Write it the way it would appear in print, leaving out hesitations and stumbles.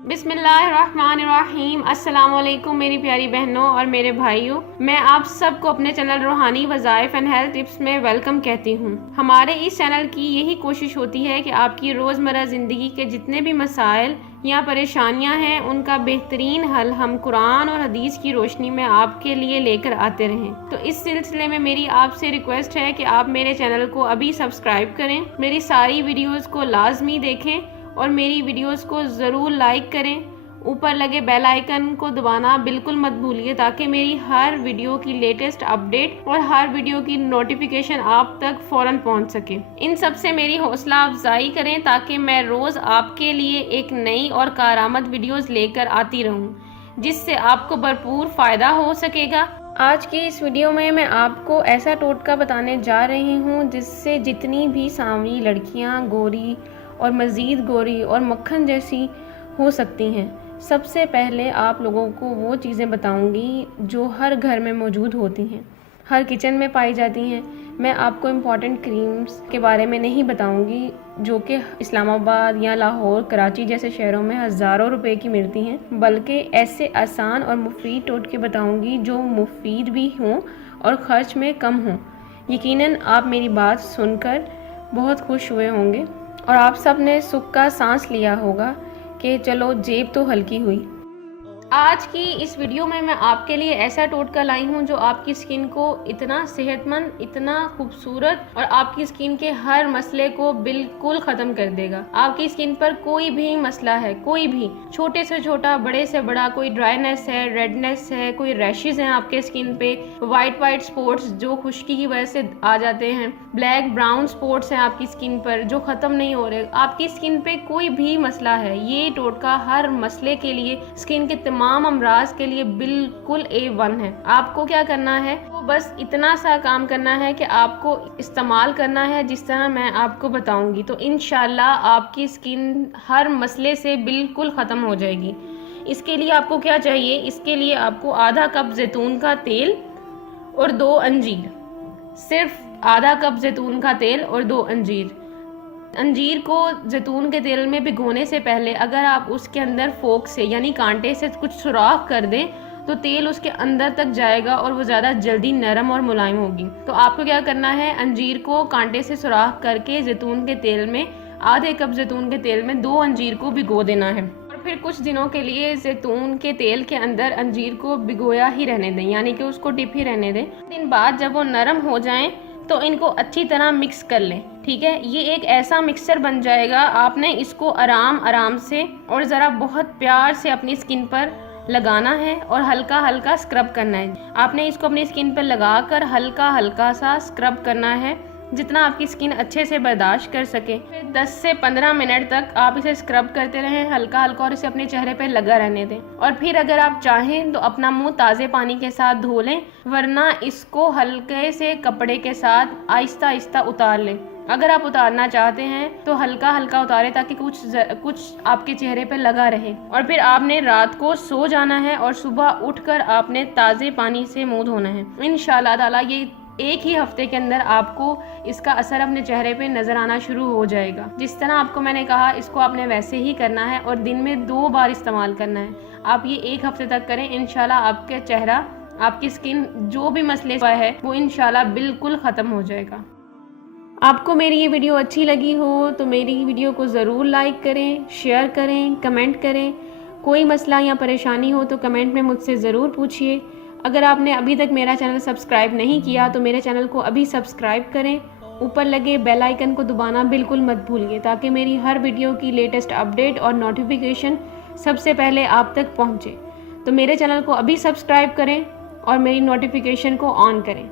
बिस्मिल्लाहिर्रहमानिर्रहीम। अस्सलाम वालेकुम मेरी प्यारी बहनों और मेरे भाइयों, मैं आप सबको अपने चैनल रूहानी वज़ाइफ एंड हेल्थ टिप्स में वेलकम कहती हूँ। हमारे इस चैनल की यही कोशिश होती है कि आपकी रोज़मर्रा ज़िंदगी के जितने भी मसाइल या परेशानियाँ हैं उनका बेहतरीन हल हम कुरान और हदीस की रोशनी में आपके लिए लेकर आते रहें। तो इस सिलसिले में मेरी आपसे रिक्वेस्ट है कि आप मेरे चैनल को अभी सब्सक्राइब करें, मेरी सारी वीडियोज़ को लाजमी देखें और मेरी वीडियोस को ज़रूर लाइक करें। ऊपर लगे बेल आइकन को दबाना बिल्कुल मत भूलिए ताकि मेरी हर वीडियो की लेटेस्ट अपडेट और हर वीडियो की नोटिफिकेशन आप तक फ़ौरन पहुंच सके। इन सब से मेरी हौसला अफजाई करें ताकि मैं रोज़ आपके लिए एक नई और कारआमद वीडियोस लेकर आती रहूं जिससे आपको भरपूर फ़ायदा हो सकेगा। आज की इस वीडियो में मैं आपको ऐसा टोटका बताने जा रही हूँ जिससे जितनी भी सांवली लड़कियाँ गोरी और मज़ीद गोरी और मक्खन जैसी हो सकती हैं। सबसे पहले आप लोगों को वो चीज़ें बताऊंगी जो हर घर में मौजूद होती हैं, हर किचन में पाई जाती हैं। मैं आपको इम्पॉर्टेंट क्रीम्स के बारे में नहीं बताऊंगी जो कि इस्लामाबाद या लाहौर, कराची जैसे शहरों में हज़ारों रुपए की मिलती हैं, बल्कि ऐसे आसान और मुफीद टोटके बताऊंगी जो मुफीद भी हों और ख़र्च में कम हों। यकीनन आप मेरी बात सुनकर बहुत खुश हुए होंगे और आप सब ने सुख का सांस लिया होगा कि चलो जेब तो हल्की हुई। आज की इस वीडियो में मैं आपके लिए ऐसा टोटका लाई हूँ जो आपकी स्किन को इतना सेहतमंद, इतना खूबसूरत और आपकी स्किन के हर मसले को बिल्कुल ख़त्म कर देगा। आपकी स्किन पर कोई भी मसला है, कोई भी, छोटे से छोटा, बड़े से बड़ा, कोई ड्राइनेस है, रेडनेस है, कोई रैशेज हैं आपके स्किन पे, वाइट स्पॉट्स जो खुश्की की वजह से आ जाते हैं, ब्लैक ब्राउन स्पॉट्स हैं आपकी स्किन पर जो ख़त्म नहीं हो रहे, आपकी स्किन पे कोई भी मसला है, ये टोटका हर मसले के लिए, स्किन के तमाम अमराज के लिए बिल्कुल A1 है। आपको क्या करना है, तो बस इतना सा काम करना है कि आपको इस्तेमाल करना है जिस तरह मैं आपको बताऊंगी, तो इंशाल्लाह आपकी स्किन हर मसले से बिल्कुल ख़त्म हो जाएगी। इसके लिए आपको क्या चाहिए, इसके लिए आपको आधा कप जैतून का तेल और 2 अंजीर, सिर्फ आधा कप जैतून का तेल और 2 अंजीर। अंजीर को जैतून के तेल में भिगोने से पहले अगर आप उसके अंदर फोक से यानी कांटे से कुछ सुराख कर दें तो तेल उसके अंदर तक जाएगा और वो ज़्यादा जल्दी नरम और मुलायम होगी। तो आपको क्या करना है, अंजीर को कांटे से सुराख करके जैतून के तेल में, आधे कप जैतून के तेल में 2 अंजीर को भिगो देना है और फिर कुछ दिनों के लिए जैतून के तेल के अंदर अंजीर को भिगोया ही रहने दें, यानी कि उसको डिप ही रहने दें। दिन बाद जब वो नरम हो जाएं तो इनको अच्छी तरह मिक्स कर लें। ठीक है, ये एक ऐसा मिक्सचर बन जाएगा, आपने इसको आराम से और ज़रा बहुत प्यार से अपनी स्किन पर लगाना है और हल्का हल्का स्क्रब करना है। आपने इसको अपनी स्किन पर लगाकर हल्का हल्का सा स्क्रब करना है जितना आपकी स्किन अच्छे से बर्दाश्त कर सके। फिर 10 से 15 मिनट तक आप इसे स्क्रब करते रहें हल्का हल्का और इसे अपने चेहरे पे लगा रहने दें। और फिर अगर आप चाहें तो अपना मुंह ताज़े पानी के साथ धो लें, वरना इसको हल्के से कपड़े के साथ आहिस्ता आहिस्ता उतार लें। अगर आप उतारना चाहते हैं तो हल्का हल्का उतारें ताकि कुछ आपके चेहरे पे लगा रहे। और फिर आपने रात को सो जाना है और सुबह उठकर आपने ताज़े पानी से मुंह धोना है। इंशाल्लाह ताला ये एक ही हफ्ते के अंदर आपको इसका असर अपने चेहरे पे नज़र आना शुरू हो जाएगा। जिस तरह आपको मैंने कहा इसको आपने वैसे ही करना है और दिन में 2 बार इस्तेमाल करना है। आप ये 1 हफ्ते तक करें, इंशाल्लाह आपका चेहरा, आपकी स्किन जो भी मसले है वो इंशाल्लाह बिल्कुल ख़त्म हो जाएगा। आपको मेरी ये वीडियो अच्छी लगी हो तो मेरी वीडियो को ज़रूर लाइक करें, शेयर करें, कमेंट करें। कोई मसला या परेशानी हो तो कमेंट में मुझसे ज़रूर पूछिए। अगर आपने अभी तक मेरा चैनल सब्सक्राइब नहीं किया तो मेरे चैनल को अभी सब्सक्राइब करें। ऊपर लगे बेल आइकन को दबाना बिल्कुल मत भूलिए ताकि मेरी हर वीडियो की लेटेस्ट अपडेट और नोटिफिकेशन सबसे पहले आप तक पहुंचे। तो मेरे चैनल को अभी सब्सक्राइब करें और मेरी नोटिफिकेशन को ऑन करें।